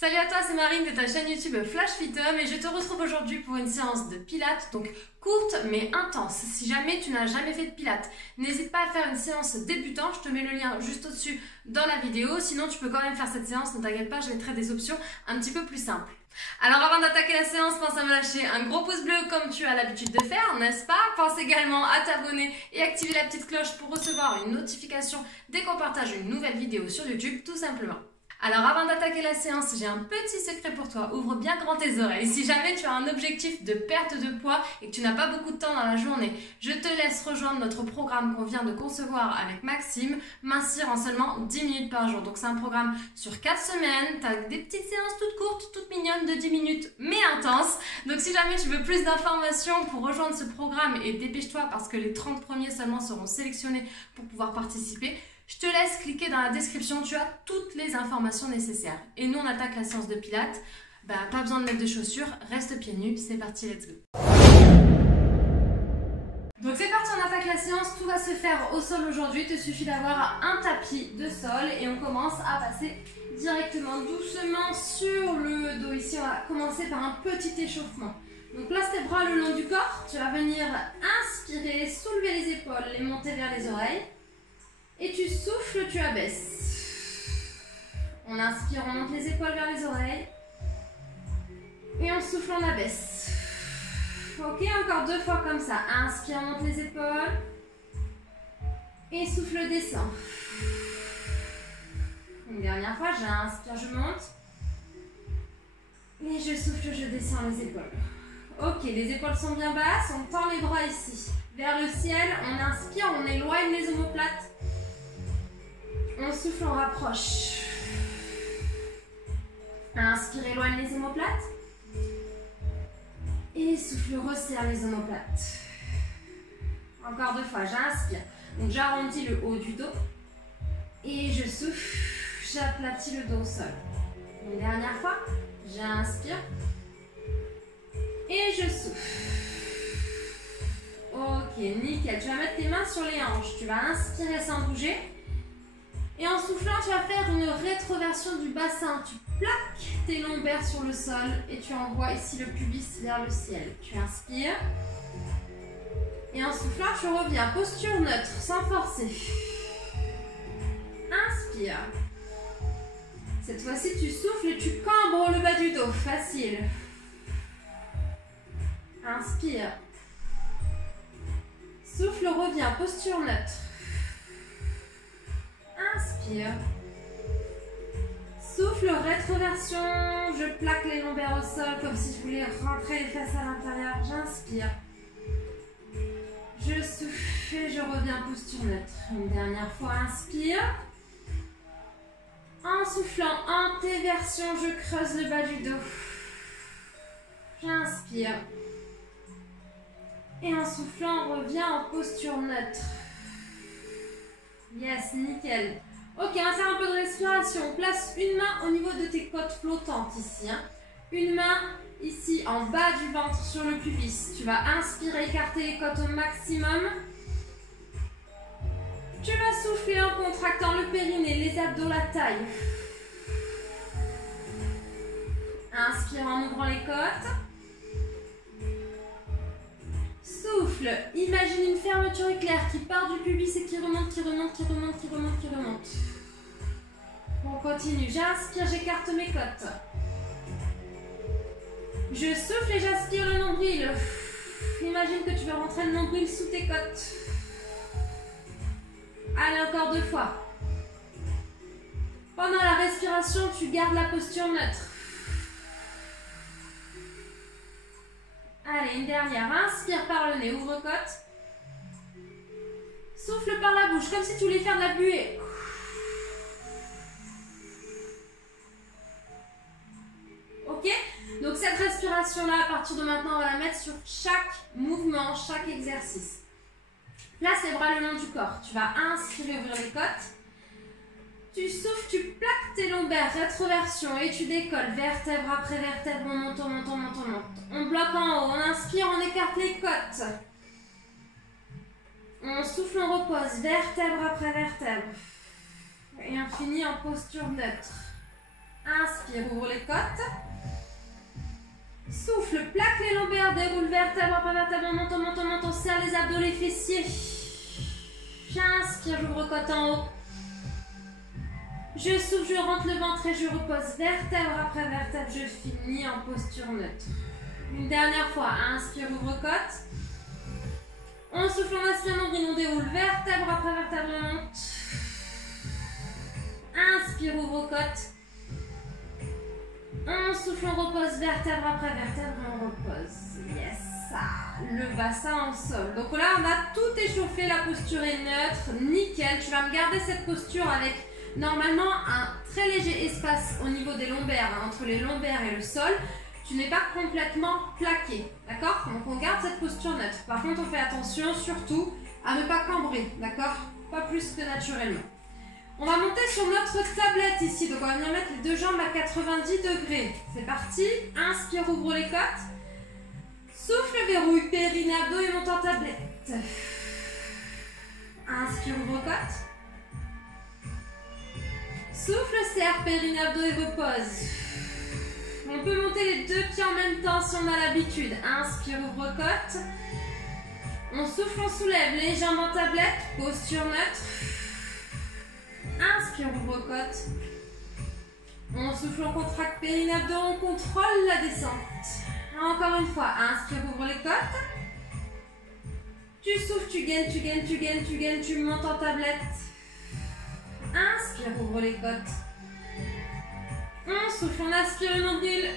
Salut à toi, c'est Marine de ta chaîne YouTube Flash Fit Home et je te retrouve aujourd'hui pour une séance de pilates, donc courte mais intense. Si jamais tu n'as jamais fait de pilates, n'hésite pas à faire une séance débutant, je te mets le lien juste au-dessus dans la vidéo, sinon tu peux quand même faire cette séance, ne t'inquiète pas, je mettrai des options un petit peu plus simples. Alors avant d'attaquer la séance, pense à me lâcher un gros pouce bleu comme tu as l'habitude de faire, n'est-ce pas? Pense également à t'abonner et activer la petite cloche pour recevoir une notification dès qu'on partage une nouvelle vidéo sur YouTube, tout simplement. Alors avant d'attaquer la séance, j'ai un petit secret pour toi, ouvre bien grand tes oreilles. Si jamais tu as un objectif de perte de poids et que tu n'as pas beaucoup de temps dans la journée, je te laisse rejoindre notre programme qu'on vient de concevoir avec Maxime, mincir en seulement 10 minutes par jour. Donc c'est un programme sur 4 semaines, tu as des petites séances toutes courtes, toutes mignonnes de 10 minutes mais intenses. Donc si jamais tu veux plus d'informations pour rejoindre ce programme, et dépêche-toi parce que les 30 premiers seulement seront sélectionnés pour pouvoir participer, je te laisse cliquer dans la description, tu as toutes les informations nécessaires. Et nous, on attaque la séance de pilates. Pas besoin de mettre de chaussures, reste pieds nus, c'est parti, let's go. Donc c'est parti, on attaque la séance, tout va se faire au sol aujourd'hui. Il te suffit d'avoir un tapis de sol et on commence à passer directement doucement sur le dos. Ici, on va commencer par un petit échauffement. Donc place tes bras le long du corps, tu vas venir inspirer, soulever les épaules, les monter vers les oreilles. Et tu souffles, tu abaisses. On inspire, on monte les épaules vers les oreilles. Et on souffle, on abaisse. Ok, encore 2 fois comme ça. Inspire, monte les épaules. Et souffle, descend. Une dernière fois, j'inspire, je monte. Et je souffle, je descends les épaules. Ok, les épaules sont bien basses. On tend les bras ici vers le ciel. On inspire, on éloigne les omoplates. On souffle, on rapproche. Inspire, éloigne les omoplates. Et souffle, resserre les omoplates. Encore 2 fois, j'inspire. Donc j'arrondis le haut du dos. Et je souffle, j'aplatis le dos au sol. Une dernière fois, j'inspire. Et je souffle. Ok, nickel. Tu vas mettre tes mains sur les hanches. Tu vas inspirer sans bouger. Et en soufflant, tu vas faire une rétroversion du bassin. Tu plaques tes lombaires sur le sol et tu envoies ici le pubis vers le ciel. Tu inspires. Et en soufflant, tu reviens. Posture neutre, sans forcer. Inspire. Cette fois-ci, tu souffles et tu cambres le bas du dos. Facile. Inspire. Souffle, reviens. Posture neutre. Inspire. Souffle, rétroversion. Je plaque les lombaires au sol comme si je voulais rentrer les fesses à l'intérieur. J'inspire. Je souffle et je reviens posture neutre. Une dernière fois, inspire. En soufflant, antéversion, je creuse le bas du dos. J'inspire. Et en soufflant, on revient en posture neutre. Yes, nickel. Ok, on va faire un peu de respiration. Place une main au niveau de tes côtes flottantes ici. Une main ici en bas du ventre sur le pubis. Tu vas inspirer, écarter les côtes au maximum. Tu vas souffler en contractant le périnée, les abdos, la taille. Inspire en ouvrant les côtes. Souffle, imagine une fermeture éclair qui part du pubis et qui remonte, qui remonte, qui remonte, qui remonte, qui remonte. On continue, j'inspire, j'écarte mes côtes. Je souffle et j'aspire le nombril. Imagine que tu veux rentrer le nombril sous tes côtes. Allez, encore 2 fois. Pendant la respiration, tu gardes la posture neutre. Allez, une dernière. Inspire par le nez, ouvre côte. Souffle par la bouche, comme si tu voulais faire de la buée. Ok? Donc cette respiration-là, à partir de maintenant, on va la mettre sur chaque mouvement, chaque exercice. Place les bras le long du corps. Tu vas inspirer, ouvrir les côtes. Tu souffles, tu plaques tes lombaires, rétroversion et tu décolles, vertèbre après vertèbre, on monte, on monte, on monte, on monte. On bloque en haut, on inspire, on écarte les côtes. On souffle, on repose, vertèbre après vertèbre. Et on finit en posture neutre. Inspire, ouvre les côtes. Souffle, plaque les lombaires, déroule vertèbre après vertèbre, monte, serre les abdos, les fessiers. J'inspire, j'ouvre côte en haut. Je souffle, je rentre le ventre et je repose vertèbre après vertèbre. Je finis en posture neutre. Une dernière fois, inspire, ouvre côte. On souffle, on aspire, nombril, on déroule vertèbre après vertèbre, on monte. Inspire, ouvre côte. On souffle, on repose vertèbre après vertèbre, on repose. Yes, ça. Le bassin en sol. Donc là, on a tout échauffé, la posture est neutre, nickel. Tu vas me garder cette posture avec normalement un très léger espace au niveau des lombaires, hein, entre les lombaires et le sol. Tu n'es pas complètement plaqué, d'accord? Donc on garde cette posture neutre. Par contre, on fait attention surtout à ne pas cambrer, d'accord? Pas plus que naturellement. On va monter sur notre tablette ici. Donc on va venir mettre les deux jambes à 90 degrés. C'est parti. Inspire, ouvre les côtes. Souffle, verrouille, périnée, abdos et monte en tablette. Inspire, ouvre côte. Souffle, serre, périnée, abdos et repose. On peut monter les deux pieds en même temps si on a l'habitude. Inspire, ouvre côte. On souffle, on soulève les jambes en tablette. Posture neutre. Inspire, ouvre côte. On souffle, on contracte périnée, abdos, on contrôle la descente. Encore une fois, inspire, ouvre les côtes. Tu souffles, tu gaines, tu montes en tablette. Inspire, ouvre les côtes. On souffle, on aspire le nombril.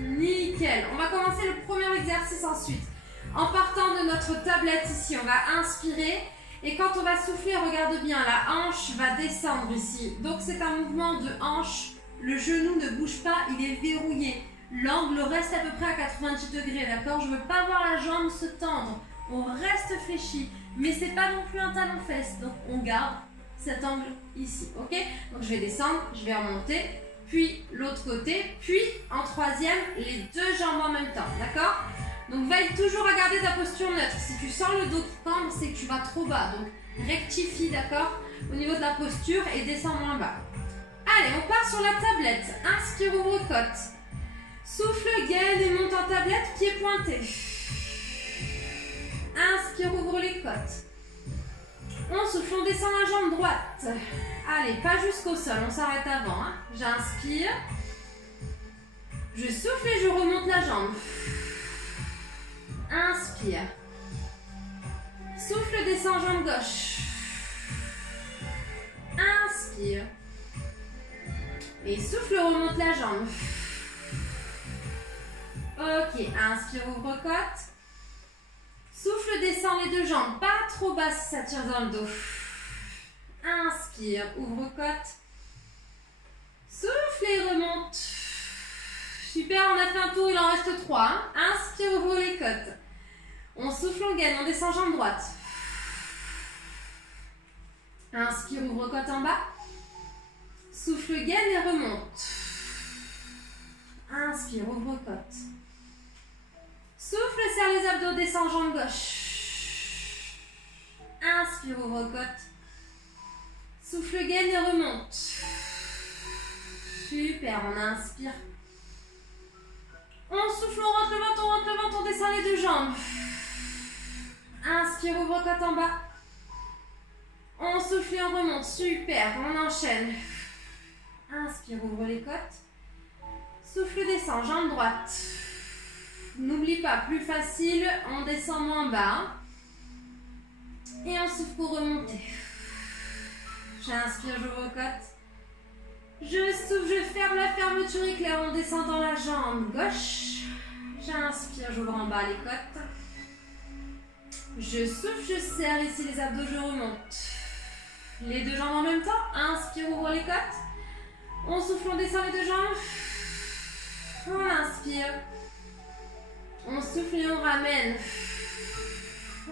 Nickel. On va commencer le premier exercice ensuite. En partant de notre tablette ici, on va inspirer. Et quand on va souffler, regarde bien, la hanche va descendre ici. Donc c'est un mouvement de hanche. Le genou ne bouge pas, il est verrouillé. L'angle reste à peu près à 90 degrés, d'accord? Je ne veux pas voir la jambe se tendre. On reste fléchi. Mais ce n'est pas non plus un talon-fesse. Donc on garde cet angle ici, ok? Donc je vais descendre, je vais remonter, puis l'autre côté, puis en troisième, les deux jambes en même temps, d'accord? Donc veille toujours à garder ta posture neutre. Si tu sens le dos qui cambre, c'est que tu vas trop bas. Donc rectifie, d'accord, au niveau de la posture et descends moins bas. Allez, on part sur la tablette. Inspire, ouvre côte. Souffle, gaine et monte en tablette, pied pointé. Inspire, ouvre les côtes. On souffle, on descend la jambe droite. Allez, pas jusqu'au sol, on s'arrête avant. Hein. J'inspire. Je souffle et je remonte la jambe. Inspire. Souffle, descend jambe gauche. Inspire. Et souffle, remonte la jambe. Ok, inspire, ouvre côte. Souffle, descend les deux jambes. Pas trop bas si ça tire dans le dos. Inspire, ouvre côte. Souffle et remonte. Super, on a fait un tour, il en reste 3. Hein. Inspire, ouvre les côtes. On souffle, on gagne, on descend jambe droite. Inspire, ouvre côte en bas. Souffle, gaine et remonte. Inspire, ouvre côte. Souffle, serre les abdos, descend jambe gauche. Inspire, ouvre côte. Souffle, gaine et remonte. Super, on inspire. On souffle, on rentre le ventre, on descend les deux jambes. Inspire, ouvre côte en bas. On souffle et on remonte. Super, on enchaîne. Inspire, ouvre les côtes. Souffle, descend, jambe droite. N'oublie pas, plus facile, on descend moins bas. Et on souffle pour remonter. J'inspire, j'ouvre côte. Je souffle, je ferme la fermeture éclair en descendant la jambe gauche. J'inspire, j'ouvre en bas les côtes. Je souffle, je serre ici les abdos, je remonte. Les deux jambes en même temps. Inspire, ouvre les côtes. On souffle, on descend les deux jambes. On inspire. On souffle et on ramène.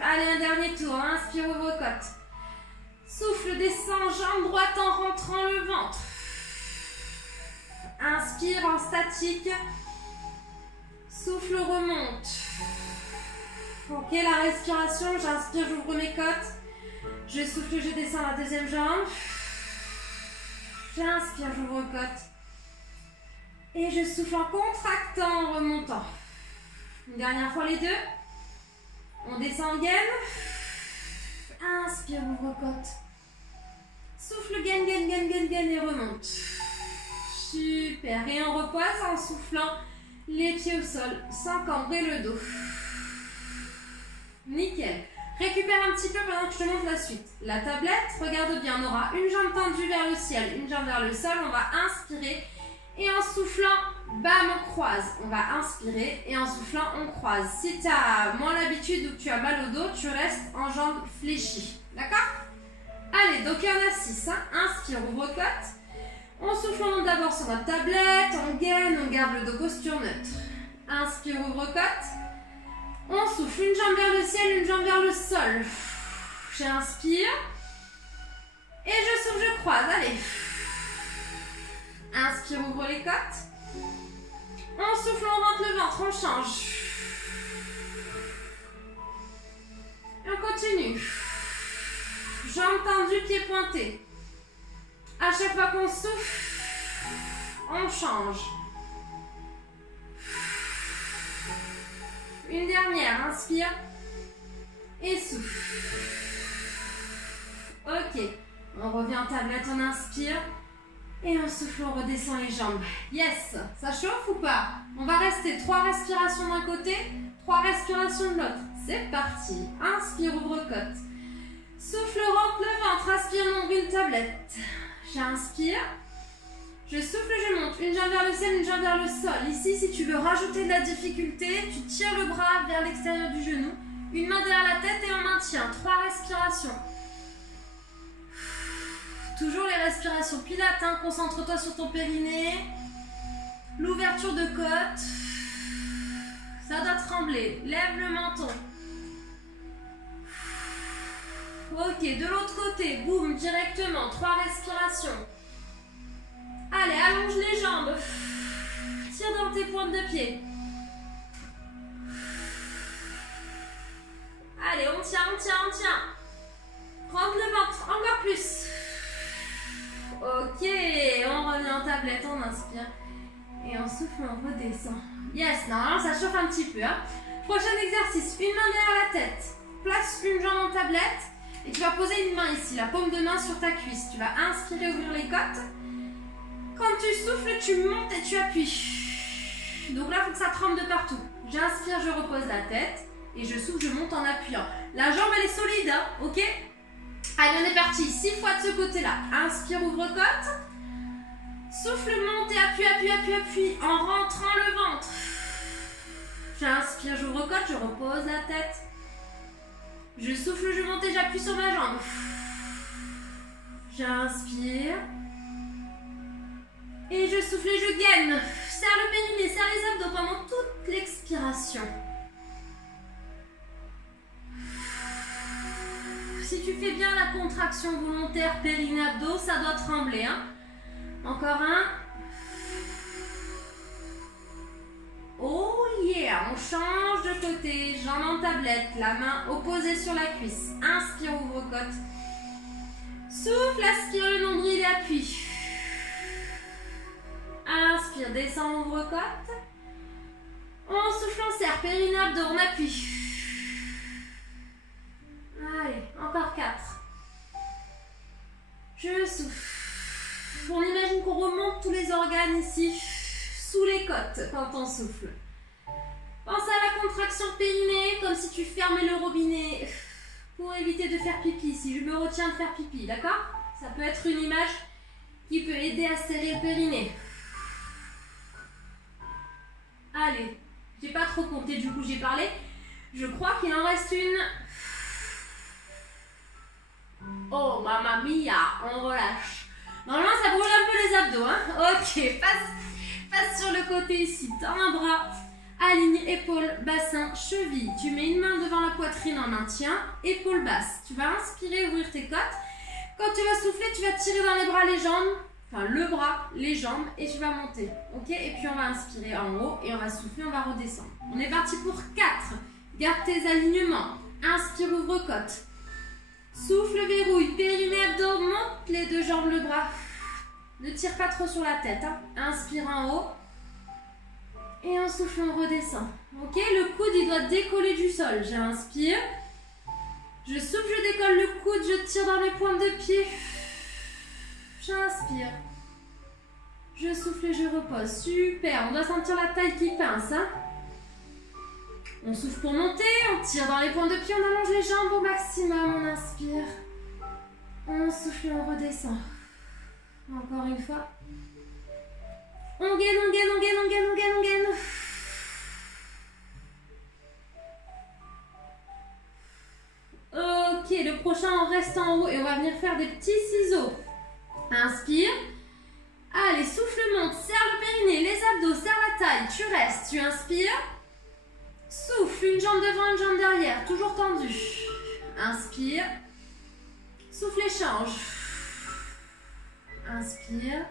Allez, un dernier tour. Inspire, ouvre côte. Souffle, descend, jambe droite en rentrant le ventre. Inspire en statique. Souffle, remonte. Ok, la respiration. J'inspire, j'ouvre mes côtes. Je souffle, je descends la deuxième jambe. J'inspire, j'ouvre côte. Et je souffle en contractant, en remontant. Une dernière fois les deux. On descend en gaine. Inspire, ouvre côte. Souffle, gaine, gaine, gaine, gaine, gaine et remonte. Super. Et on repose en soufflant les pieds au sol sans cambrer le dos. Nickel. Récupère un petit peu pendant que je te montre la suite. La tablette, regarde bien, on aura une jambe tendue vers le ciel, une jambe vers le sol. On va inspirer et en soufflant, bam, on croise. On va inspirer et en soufflant, on croise. Si tu as moins l'habitude ou que tu as mal au dos, tu restes en jambes fléchies. D'accord? Allez, donc il y en a 6. Hein. Inspire, ouvre côte. On souffle, on monte d'abord sur notre tablette, on gaine, on garde le dos posture neutre. Inspire, ouvre côte. On souffle, une jambe vers le ciel, une jambe vers le sol. J'inspire. Et je souffle, je croise. Allez. Inspire, ouvre les côtes. On souffle, on rentre le ventre, on change. Et on continue. Jambes tendues, pieds pointés. À chaque fois qu'on souffle, on change. Une dernière, inspire et souffle. Ok, on revient en tablette, on inspire et on souffle, on redescend les jambes. Yes, ça chauffe ou pas? On va rester 3 respirations d'un côté, 3 respirations de l'autre. C'est parti. Inspire, ouvre côte. Souffle, rentre le ventre, aspire, nombril, tablette. J'inspire. Je souffle, je monte. Une jambe vers le ciel, une jambe vers le sol. Ici, si tu veux rajouter de la difficulté, tu tires le bras vers l'extérieur du genou. Une main derrière la tête et on maintient. 3 respirations. Toujours les respirations pilates. Hein. Concentre-toi sur ton périnée. L'ouverture de côte. Ça doit trembler. Lève le menton. Ok, de l'autre côté. Boum, directement. 3 respirations. Allez, allonge les jambes. Tire dans tes pointes de pied. Allez, on tient, on tient, on tient. Rentre le ventre, encore plus. Ok, on revient en tablette, on inspire. Et on souffle, on redescend. Yes, normalement ça chauffe un petit peu. Hein. Prochain exercice, une main derrière la tête. Place une jambe en tablette. Et tu vas poser une main ici, la paume de main sur ta cuisse. Tu vas inspirer, ouvrir les côtes. Quand tu souffles, tu montes et tu appuies. Donc là, il faut que ça tremble de partout. J'inspire, je repose la tête. Et je souffle, je monte en appuyant. La jambe, elle est solide, hein, ok? Allez, on est parti. 6 fois de ce côté-là. Inspire, ouvre côte. Souffle, monte et appuie, appuie, appuie, appuie. En rentrant le ventre. J'inspire, j'ouvre côte, je repose la tête. Je souffle, je monte et j'appuie sur ma jambe. J'inspire. Et je souffle et je gaine. Serre le périnée, serre les abdos pendant toute l'expiration. Si tu fais bien la contraction volontaire périnée-abdos, ça doit trembler. Hein. Encore un. Oh yeah, on change de côté, jambe en tablette, la main opposée sur la cuisse. Inspire, ouvre côte. Souffle, aspire le nombril et appuie. Inspire, descend, ouvre côte. On souffle, on serre, périnée-abdos, on appuie. Allez, encore 4. Je souffle. On imagine qu'on remonte tous les organes ici, sous les côtes, quand on souffle. Pense à la contraction périnée, comme si tu fermais le robinet pour éviter de faire pipi. Si je me retiens de faire pipi, d'accord? Ça peut être une image qui peut aider à serrer le périnée. Allez, j'ai pas trop compté, du coup j'ai parlé. Je crois qu'il en reste une. Oh, mamma mia, on relâche. Normalement, ça brûle un peu les abdos, hein. Ok, passe sur le côté ici, tends un bras, aligne épaules, bassin, cheville. Tu mets une main devant la poitrine en maintien, épaule basse. Tu vas inspirer, ouvrir tes côtes. Quand tu vas souffler, tu vas tirer dans les bras, les jambes, enfin le bras, les jambes, et tu vas monter. Ok, et puis on va inspirer en haut, et on va souffler, on va redescendre. On est parti pour 4. Garde tes alignements. Inspire, ouvre côte. Souffle, verrouille, périnée, abdos, monte les 2 jambes, le bras. Ne tire pas trop sur la tête. Hein. Inspire en haut. Et en souffle, on redescend. Ok, le coude, il doit décoller du sol. J'inspire. Je souffle, je décolle le coude, je tire dans mes pointes de pied. J'inspire. Je souffle et je repose. Super, on doit sentir la taille qui pince. Hein. On souffle pour monter, on tire dans les pointes de pied, on allonge les jambes au maximum. On inspire. On souffle et on redescend. Encore une fois. On gaine, on gaine, on gaine, on gaine, on gaine, on gaine. Ok, le prochain, on reste en haut et on va venir faire des petits ciseaux. Inspire. Allez, souffle, monte, serre le périnée, les abdos, serre la taille. Tu restes, tu inspires. Souffle, une jambe devant, une jambe derrière, toujours tendue. Inspire. Souffle, échange. Inspire.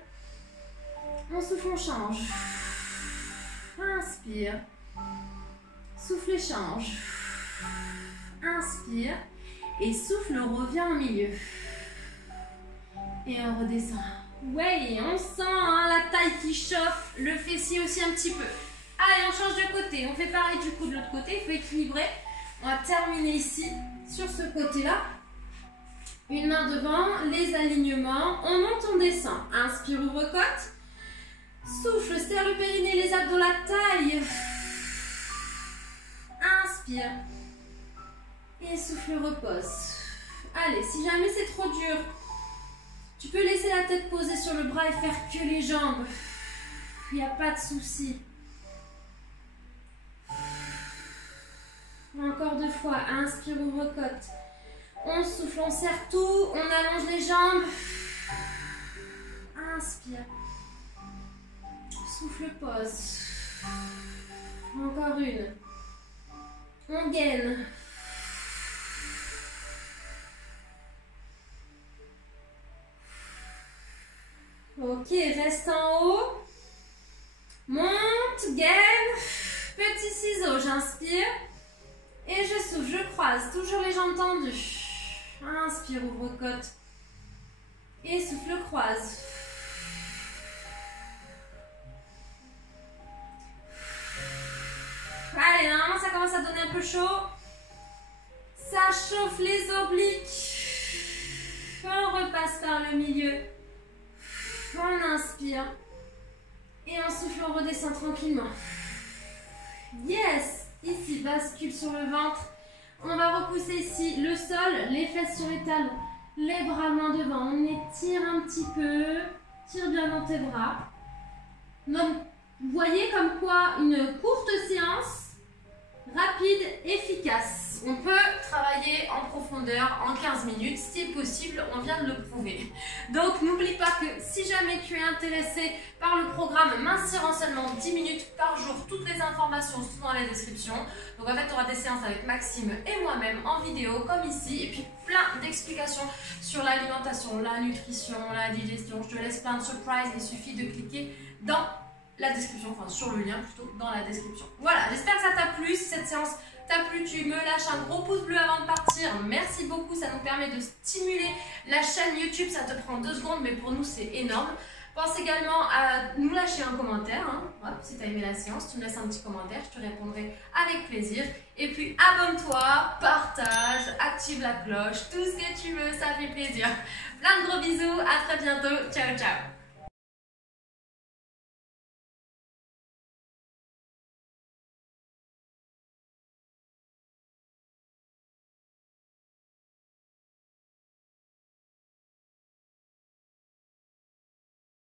On souffle, on change. Inspire. Souffle, échange. Inspire. Et souffle, revient au milieu. Et on redescend. Ouais, on sent hein, la taille qui chauffe, le fessier aussi un petit peu. Allez, on change de côté. On fait pareil du coup de l'autre côté. Il faut équilibrer. On va terminer ici, sur ce côté-là. Une main devant, les alignements. On monte, on descend. Inspire, ouvre-côte. Souffle, serre le périnée, les abdos, la taille. Inspire. Et souffle, repose. Allez, si jamais c'est trop dur, tu peux laisser la tête posée sur le bras et faire que les jambes. Il n'y a pas de souci. Encore 2 fois. Inspire, ouvre-côte. On souffle, on serre tout. On allonge les jambes. Inspire. Souffle, pause. Encore une. On gaine. Ok, reste en haut. Monte, gaine. Petit ciseau, j'inspire. Et je souffle, je croise. Toujours les jambes tendues. Inspire, ouvre-côte. Et souffle, croise. Allez, normalement ça commence à donner un peu chaud. Ça chauffe les obliques. On repasse par le milieu. On inspire. Et on souffle, on redescend tranquillement. Yes! Ici, bascule sur le ventre. On va repousser ici le sol, les fesses sur les talons, les bras loin devant. On étire un petit peu. Tire bien dans tes bras. Donc, vous voyez comme quoi une courte séance, rapide, efficace. On peut travailler en profondeur en 15 minutes, si possible, on vient de le prouver. Donc n'oublie pas que si jamais tu es intéressé par le programme Mincir en seulement 10 minutes par jour, toutes les informations sont dans la description. Donc en fait, tu auras des séances avec Maxime et moi-même en vidéo, comme ici, et puis plein d'explications sur l'alimentation, la nutrition, la digestion. Je te laisse plein de surprises, il suffit de cliquer dans la description, enfin sur le lien plutôt dans la description. Voilà, j'espère que ça t'a plu. Si cette séance t'a plu, tu me lâches un gros pouce bleu avant de partir. Merci beaucoup, ça nous permet de stimuler la chaîne YouTube. Ça te prend 2 secondes, mais pour nous c'est énorme. Pense également à nous lâcher un commentaire. Hein. Hop, si tu as aimé la séance, tu me laisses un petit commentaire, je te répondrai avec plaisir. Et puis abonne-toi, partage, active la cloche, tout ce que tu veux, ça fait plaisir. Plein de gros bisous, à très bientôt. Ciao, ciao.